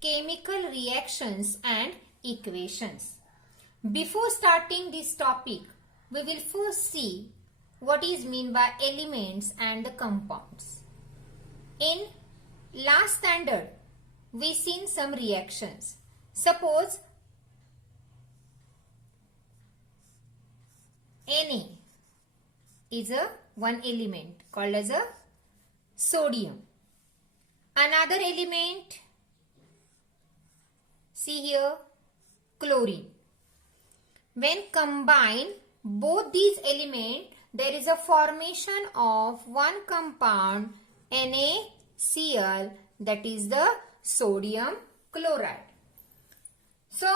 chemical reactions and equations. Before starting this topic, we will first see what is meant by elements and the compounds. In last standard, we seen some reactions. Suppose Na is a one element called as a sodium. Another element, see here, chlorine. When combine both these elements, there is a formation of one compound NaCl, that is the sodium chloride. So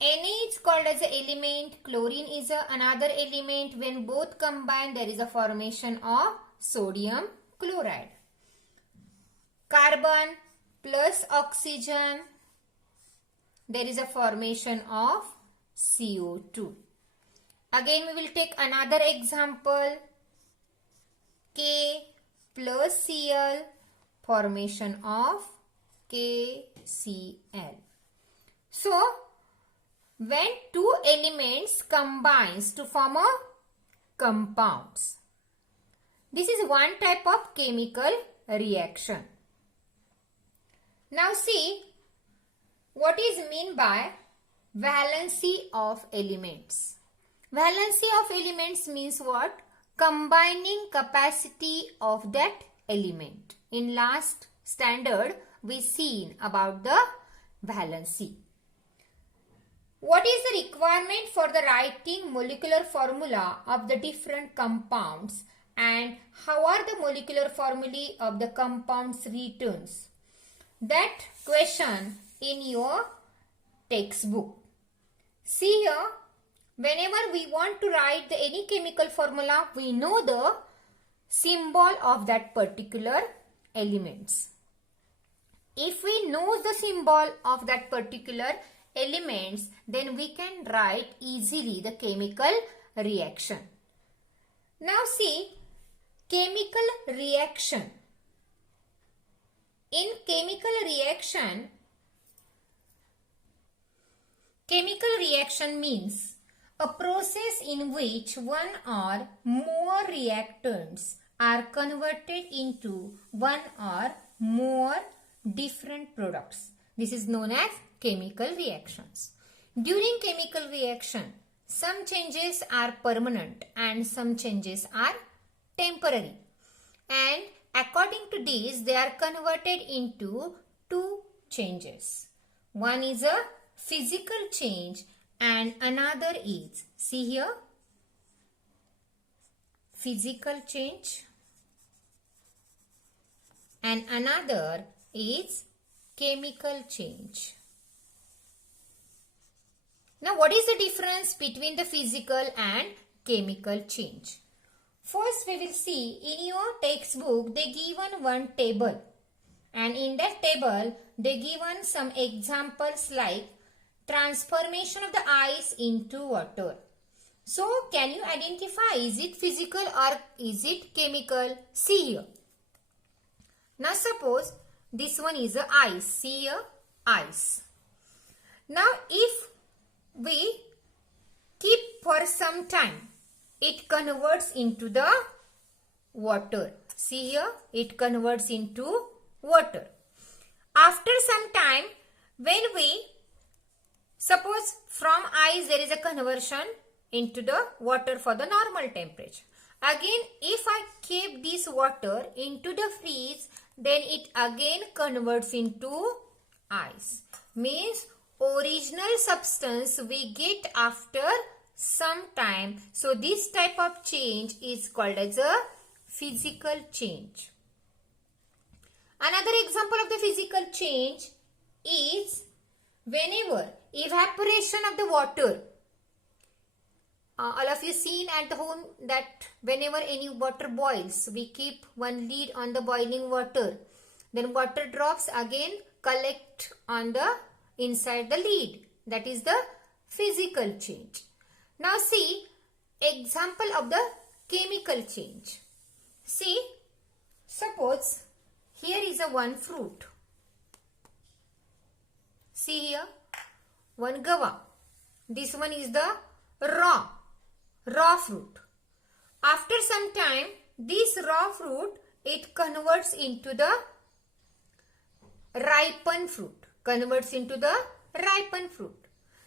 Na is called as an element, chlorine is another element. When both combine, there is a formation of sodium chloride. Carbon plus oxygen, there is a formation of CO2. Again we will take another example. K plus Cl, formation of KCl. So when two elements combines to form a compounds, this is one type of chemical reaction. Now see what is meant by valency of elements. Valency of elements means what? Combining capacity of that element. In last standard, we seen about the valency. What is the requirement for the writing molecular formula of the different compounds, and how are the molecular formulae of the compounds written? That question in your textbook. See here, whenever we want to write any chemical formula, we know the symbol of that particular elements. If we know the symbol of that particular elements, then we can write easily the chemical reaction. Now see, chemical reaction. In chemical reaction means a process in which one or more reactants are converted into one or more different products. This is known as chemical reactions. During chemical reaction, some changes are permanent and some changes are temporary. And according to this, they are converted into two changes. One is a physical change and another is, see here, physical change, and another is chemical change. Now what is the difference between the physical and chemical change? First we will see, in your textbook they given one table, and in that table they given some examples like transformation of the ice into water. So can you identify, is it physical or is it chemical? See here. Now suppose this one is a ice. See here, ice. Now if we keep for some time, it converts into the water. See here, it converts into water. After some time, when we suppose from ice there is a conversion into the water for the normal temperature. Again, if I keep this water into the freeze, then it again converts into ice. Means original substance we get after some time. So this type of change is called as a physical change. Another example of the physical change is whenever evaporation of the water. All of you seen at home that whenever any water boils, we keep one lid on the boiling water. Then water drops again collect on the inside the lid. That is the physical change. Now see example of the chemical change. See, suppose here is a one fruit. See here, one guava. This one is the raw fruit. After some time, this raw fruit, it converts into the ripened fruit.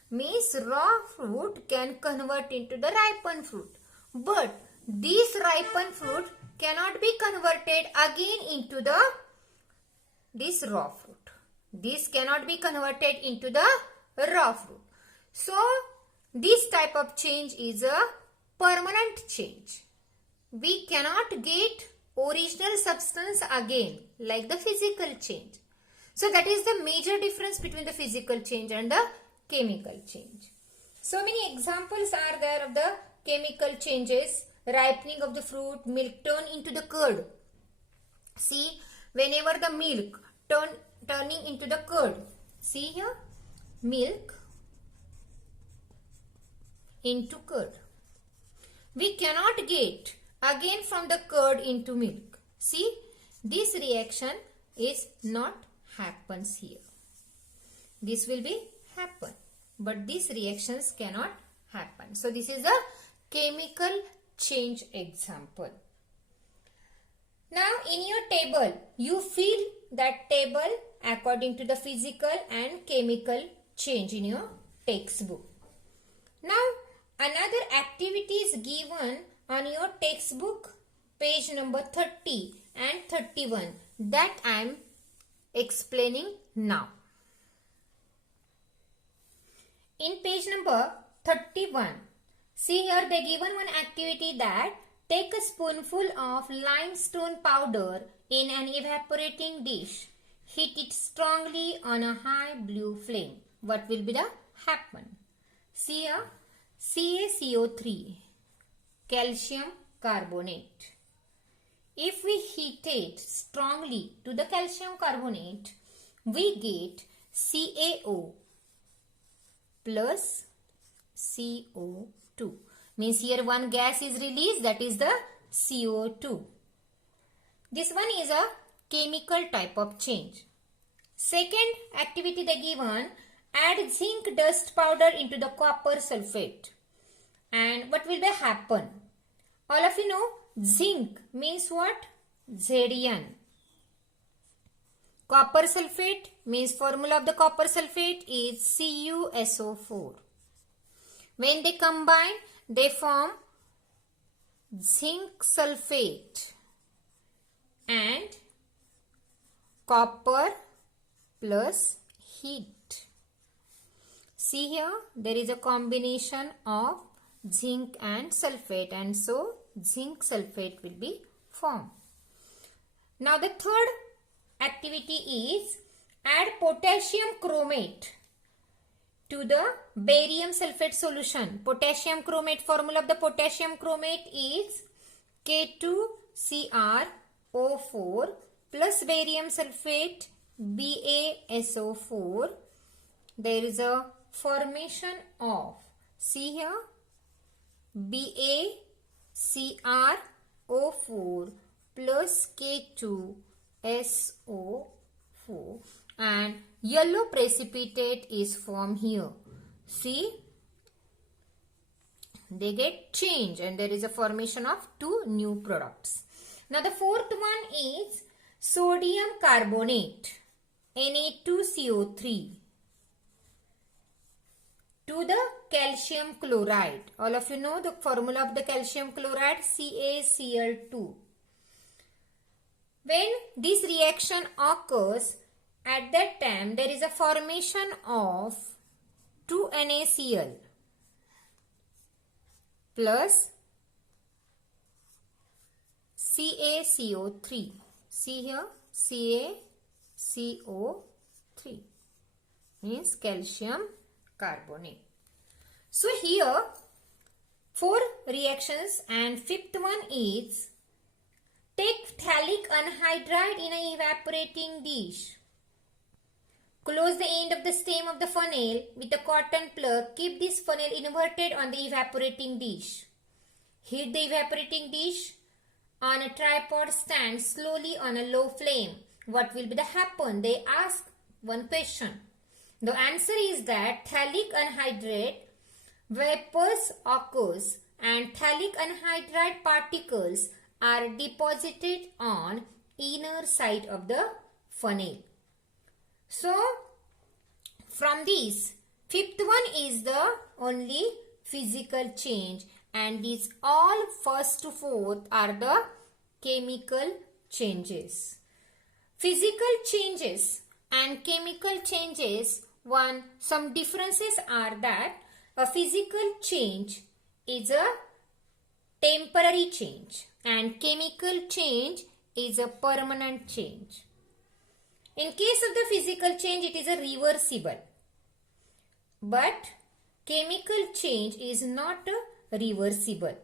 Means raw fruit can convert into the ripened fruit. But this ripened fruit cannot be converted again into this raw fruit. This cannot be converted into the raw fruit. So, this type of change is a permanent change. We cannot get original substance again like the physical change. So, that is the major difference between the physical change and the chemical change. So many examples are there of the chemical changes. Ripening of the fruit, milk turn into the curd. See, whenever the milk turning into the curd. See here, milk into curd. We cannot get again from the curd into milk. See, this reaction is not happens here. This will be happen, but these reactions cannot happen. So this is a chemical change example. Now in your table, you fill that table according to the physical and chemical change in your textbook. Now another activity is given on your textbook, page number 30 and 31, that I am explaining now. In page number 31, see here they given one activity that take a spoonful of limestone powder in an evaporating dish. Heat it strongly on a high blue flame. What will be the happen? See here, CaCO3, calcium carbonate. If we heat it strongly to the calcium carbonate, we get CaO plus CO2. Means here one gas is released, that is the CO2. This one is a chemical type of change. Second activity they given, add zinc dust powder into the copper sulfate. And what will be happen? All of you know zinc means what? Zn. Copper sulfate means formula of the copper sulfate is CuSO4. When they combine, they form zinc sulfate and copper plus heat. See here, there is a combination of zinc and sulfate, and so zinc sulfate will be formed. Now the third activity is add potassium chromate to the barium sulfate solution. Potassium chromate, formula of the potassium chromate is K2Cr O4 plus barium sulfate BaSO4. There is a formation of, see here, BaCrO4 plus K2SO4 and yellow precipitate is formed here. See, they get change and there is a formation of two new products. Now the fourth one is sodium carbonate, Na2CO3 to the calcium chloride. All of you know the formula of the calcium chloride, CaCl2. When this reaction occurs, at that time there is a formation of 2NaCl plus CaCO3. See here, CaCO3 means calcium carbonate. So here 4 reactions and fifth one is take phthalic anhydride in an evaporating dish. Close the end of the stem of the funnel with a cotton plug. Keep this funnel inverted on the evaporating dish. Heat the evaporating dish on a tripod stand slowly on a low flame. What will be the happen? They ask one question. The answer is that phthalic anhydride vapors occurs and phthalic anhydride particles are deposited on inner side of the funnel. So from these, fifth one is the only physical change, and these all first to fourth are the chemical changes. Physical changes and chemical changes, some differences are that a physical change is a temporary change and chemical change is a permanent change. In case of the physical change, it is a reversible. But chemical change is not reversible.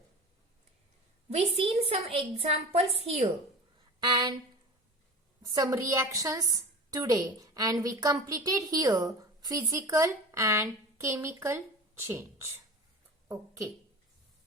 We seen some examples here and some reactions today, and we completed here physical and chemical change. Okay.